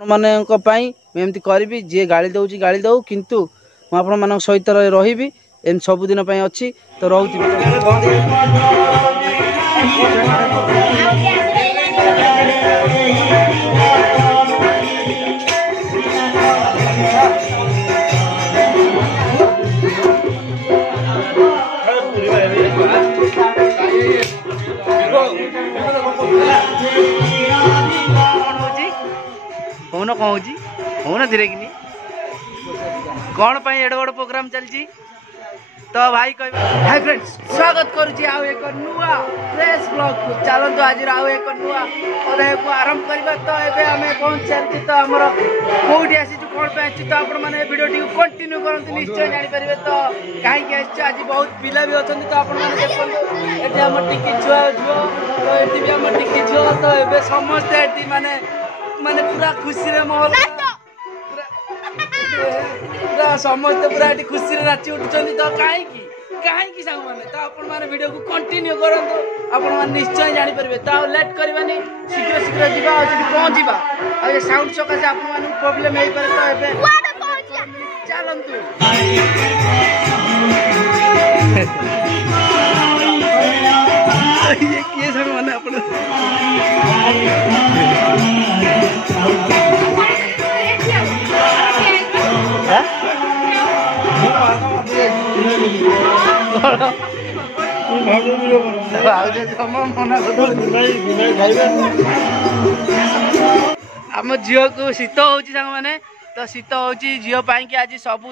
एमती करी जी गाड़ी दौर गाड़ी दौ किंतु मुझे सहित रही एम सबुदिन अच्छी तो रोती कौन कौन हो धीरे कि कौन एड बड़ प्रोग्राम चलती तो भाई कह हाय फ्रेंड्स स्वागत करुच्ची आउ एक नुआ फ्रेश ब्लॉग को चलतु आज आउ एक नुआ अध्याय को आरंभ करवा तो ये आम पहुंच चलती तो आमर कौटी आसी कौन पे आसी तो आपण मैंने वीडियो टी कंटिन्यू करते निश्चय जानीपर तो कहीं आज बहुत पिला भी अच्छा तो आपण मैंने देखते ये आम टिकी छुआ झुओ तो ये भी आम टिकी झुओ तो ये समस्ते ये माने माने पूरा खुशी रे माहौल पूरा समस्त पूरा ये खुशी रे नाची उठुचंदी तो कहीं कहीं सांग मैंने तो आपण मैंने वीडियो को कंटिन्यू करंतु आपण मैंने निश्चय जानी परबे तो लेट करबानी शीघ्र शीघ्र जीवा और पहुंचीबा आ ये साउंड सकासे आपण मैंने प्रॉब्लम हेई पारे तो एबे चलंतु ये किए सांग मैंने आपण आम झील को शीत हो मैंने तो शीत हो झील कि आज सब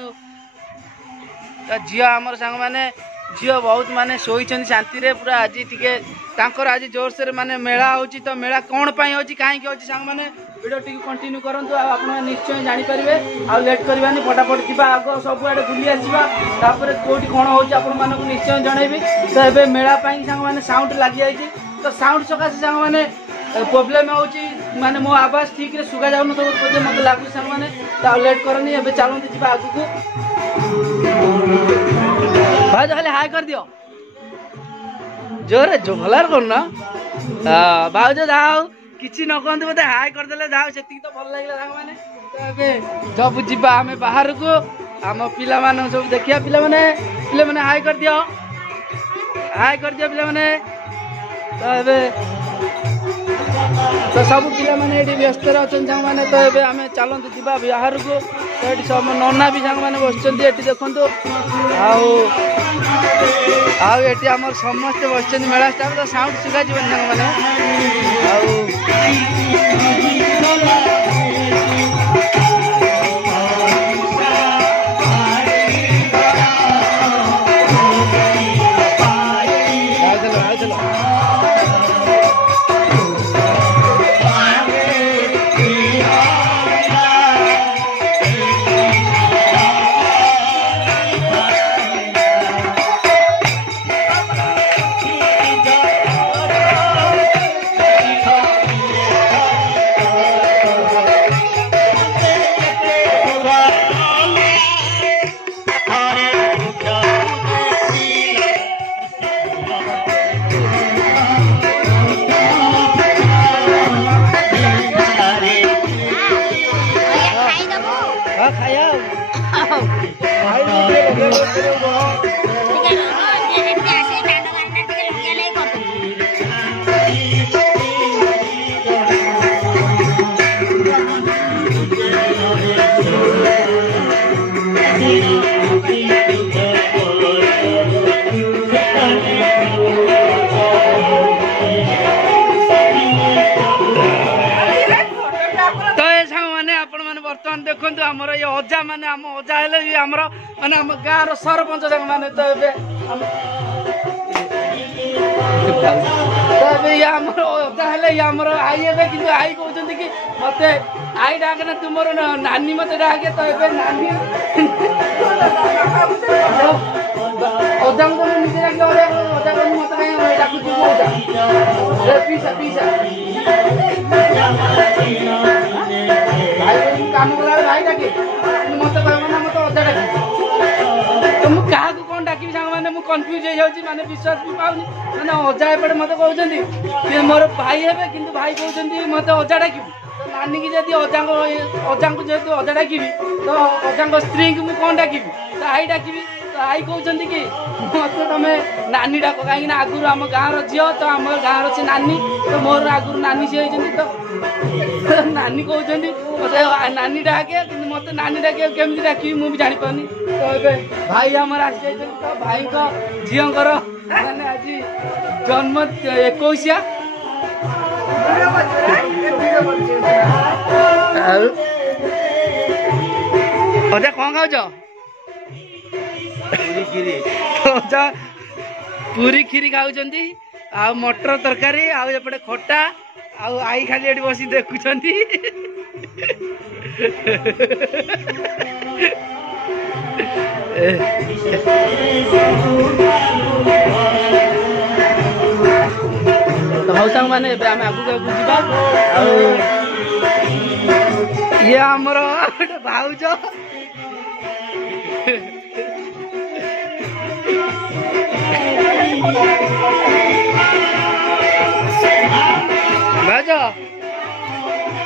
झील आम सांग मैंने झील बहुत माने शोई शांति रे पूरा आज टिके तांकर आज जोर से माने मेला होची तो मेला कौन पाई होची काहे की होची सांग माने वीडियो टी कंटिन्यू करंतु आपण निश्चय जानी परिबे आ लेट करबानी फटाफट जीवा आगो सब आडे बुली आसीबा तापर कोठी कोन होची आपण मानक निश्चय जणैबी तो एबे मेला पाई सांग माने साउंड लागि आइची तो साउंड सकासे सांग माने प्रॉब्लम होची माने मो आवाज ठीक रे सुगा जाउन तो मते लागु सांग माने तो लेट करनी एबे चलंती जीवा आगु को भाई खाली हाय कर दियो जोरे जोगलार करना भाउज जाओ किसी न कहते बोधे हाय करदे जाओ से तो भल लगे सांग मैंने तो सब जीवा आम बाहर को आम पिला मान सब देखिया पिला माने हाय कर दियो पिला माने तो सब पिला माने एडी व्यस्त अच्छा सांग मैंने तो ये आम चलतु जीवा बाहर को तो ये सब नना भी सांग मैंने बसचंदी एटी देखंतु आउ ये आम समस्ते बस मेला स्टाफ तो साउंड सुखा जीवन सांग मैंने देखो आमर ये अजा माने आम अजा हेले आमर माने आम गाँव सरपंच संग माने तो ये आमर अजा हेले आमर आई हेबे किंतु आई कहते कि मते आई डाके ना तुमर नानी मते डाके तो ये नानी अजा को निजे डाके अजा को मते कहीं डाकु अजा पीसा पीसा काम कला भाई डाके मत कहना मत अजा डाके तो मु क्या कौन डाकि सांग मैंने मुझे कन्फ्यूज हो जाऊँगी माने विश्वास भी पाऊनी माने अजा एपटे मत कहते मोर भाई हे कि भाई कहते मत अजा डाक नानी की जब अजा को जेहतु अजा डाकि तो अजा स्त्री को मुझे कौन डाकि तो आई डाकि तो आई कहते कि मत तुम नानी डाक कहीं आगुरी आम गाँव झी तो आम गाँव से नानी तो मोर आगुरी नानी सी होती तो नानी कहते मत नानी डाके कि मत नानी डाके केमी डाकि मुझे जापानी तो ये भाई आमर आसी तो भाई को झीर मैंने आज जन्म 21 अजा कौन खाऊ पूरी खीरी खाऊ आ मटर तरकारी आउटे खटा आई खाली एटी बस देखुं तो हौ सांग मैंने आम आगू जा ये आमर भाउज भाउज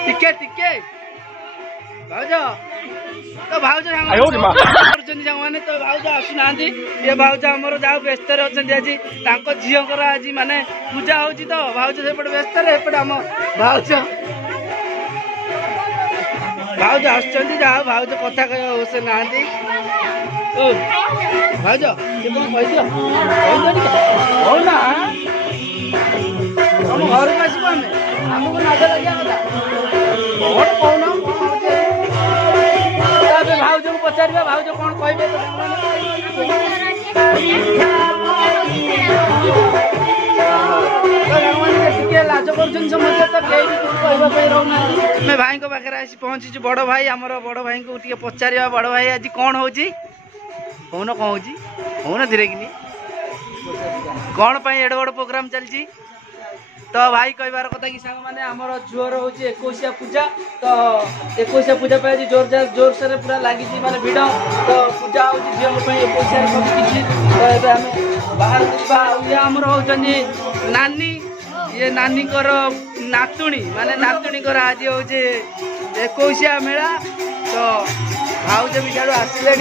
टिके टिके भाउज तो भाउज मैंने तो भाउज आसुना ये भाउज आमर जहाँ व्यस्त अच्छा आज झीर आज माने पूजा हो तो भाउज से व्यस्त एपटे आम भाउज भाउज आसुच्च जहाँ भाउज कथा कह से ना भाउज कौन कहना तुम घर को आसब आमको नजर लगे कौन कौन भाउज को पचार भाउज कौन कहे लाज कर समस्या तो कहीं कहना भाई पाखे आसी पहुंची बड़ भाई आमर बड़ भाई को पचार बड़ भाई आज कौन हो कौन कौन धीरे कि कौन एड बड़ प्रोग्राम चलती तो भाई कहबार कथा कि सांग मैंने आमर झुअर हूँ 21 पूजा तो 21 पूजा आज जोर से पूरा लगी माने भिड़ तो पूजा हो झील 21 सब किसी तो ये आम बाहर ये आमर होती नानी ये नानी नातुणी माने नातुणी आज हूँ 21 मेला तो भाउज भी सियाड़ू आसिले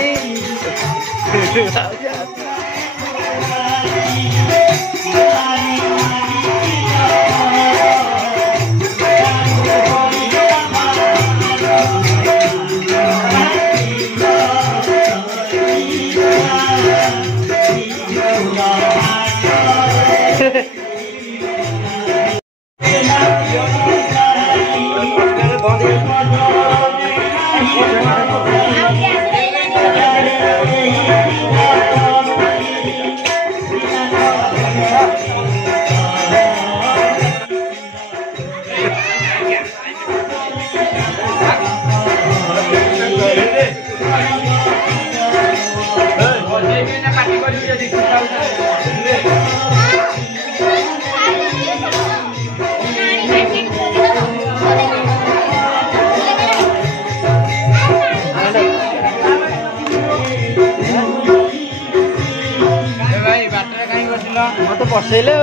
मत बसैले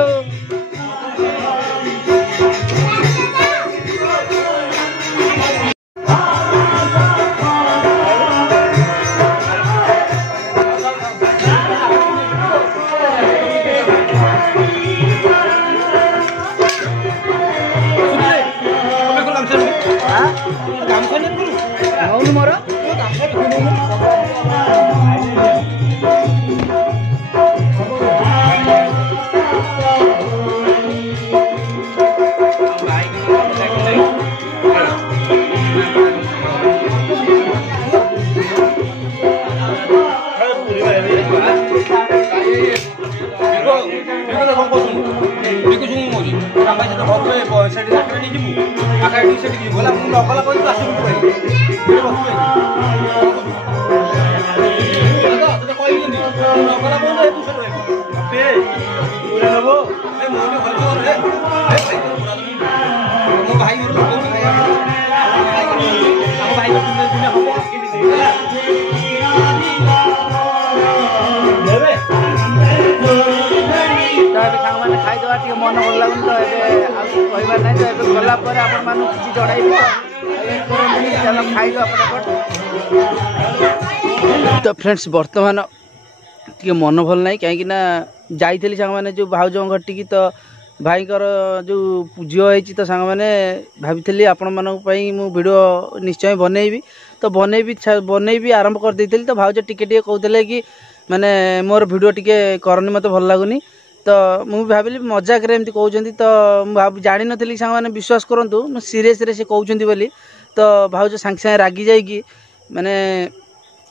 मोर खाईदेवा मन भल लगुन तो कहबार ना तो गला आपण किसी जड़ाई चलो खाइल तो फ्रेंड्स बर्तमान टे मन भल ना कहीं जाइली सांग मैंने जो भाउज घटी तो भाईकर जो झील होती तो सांग मैंने भाभी आपण मानी वीडियो निश्चय बनईबी तो बनईबी आरंभ कर देती तो भाउज टिके कहते कि माने मोर वीडियो टिके करनी मत भल लगुनि तो मुझे भाविली मजाक एमती कहते तो जानी नी सांग मैंने विश्वास करूँ सीरीयस से कहते बोली तो भाउज सांगे सांगे रागी जाइए माने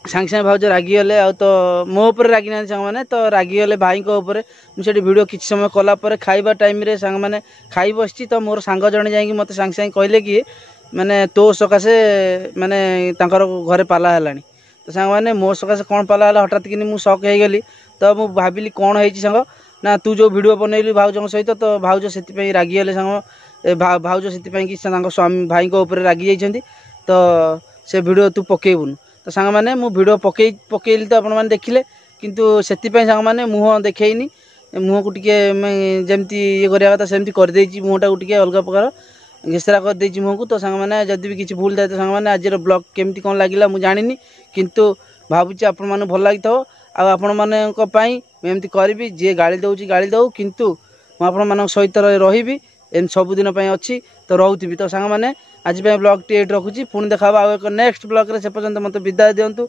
सांगे सांगे भाउज रागिगले आ तो मो उपर रागी ना सांग मैंने तो रागिगले भाई मुझे वीडियो किसी समय कलापर खाइबा टाइम रे सांग मैंने खाई बसची तो मोर सांग जड़े जाकि मत सांगे सांगे कहले कि माने तो सकाशे माने तांकर घरे पाला है तो सांग मैंने मो सकाशे कौन पाला है हठात कि मुझे शक हो गली तो मुझे भाविली कौन है सांग ना तू जो वीडियो बनैलु भाउज सहित तो भाउज से रागिगले सांग भाउज से कि स्वामी भाई उपर रागी जाइए तो से वीडियो तू पकेबुन तो सांग मैंने मु वीडियो पकेली तो आपण देखिले किंतु से सांग मैंने मुँह देखनी मुँह को टिके जमती ये करा कथा सेमती करदे मुँहटा को टिके अलग प्रकार घेसरा करदे मुँह को तो सांग मैंने जदि भी किसी भूल थाए तो सांग मैंने आज ब्लॉग केमती कौन लगे मुझे जानी किंतु भावुची आपण मैंने भल लगी था आपण मानी एमती करी जी गाड़ी दौर गाड़ी दौ किंतु मुझे सहित रही एम सबुदिन अच्छी तो रोथी तो सांग मैंने आज ब्लॉग टी रखुची पुणी देखा एक नेक्स्ट ब्लॉग रे से पर्यंत मत विदाय दिंतु